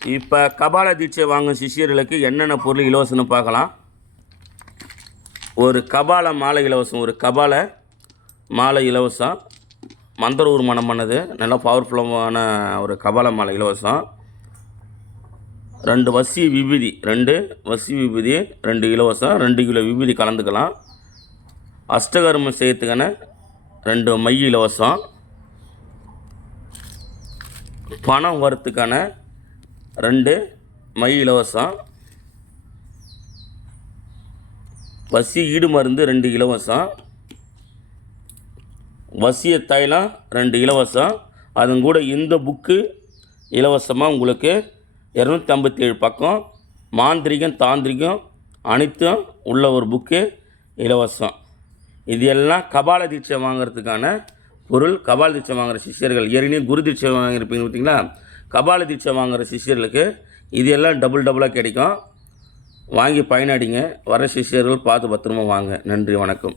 இப்போ கபால தீட்சை வாங்கும் சிஷியர்களுக்கு என்னென்ன பொருள் இலவசம்னு பார்க்கலாம். ஒரு கபால மாலை இலவசம், ஒரு கபால மாலை இலவசம், மந்திர உருமானம் பண்ணது நல்லா பவர்ஃபுல்லான ஒரு கபால மாலை இலவசம். 2 வசி விபூதி, 2 வசி விபூதி 2 இலவசம். 2 கிலோ விபூதி கலந்துக்கலாம். அஷ்டகர்மம் செய்யறதுக்கான 2 மை இலவசம். பணம் வரத்துக்கான 2 மை இலவசம். வசி ஈடு மருந்து 2 இலவசம். வசிய தைலம் 2 இலவசம். அதுங்க கூட இந்த புக்கு இலவசமாக உங்களுக்கு 257 பக்கம் மாந்திரிகம் தாந்திரிகம் அனைத்தும் உள்ள ஒரு புக்கு இலவசம். இது எல்லாம் கபால தீட்சை வாங்கிறதுக்கான பொருள். கபால தீட்சை வாங்குகிற சிஷியர்கள், ஏற்கனவே குரு தீட்சை வாங்கியிருப்பீங்க பார்த்தீங்களா, கபால தீட்சை வாங்குகிற சிஷியர்களுக்கு இது எல்லாம் டபுளாக கிடைக்கும். வாங்கி பயனடைங்க. வர சிஷியர்கள் பார்த்து பத்திரமா வாங்க. நன்றி, வணக்கம்.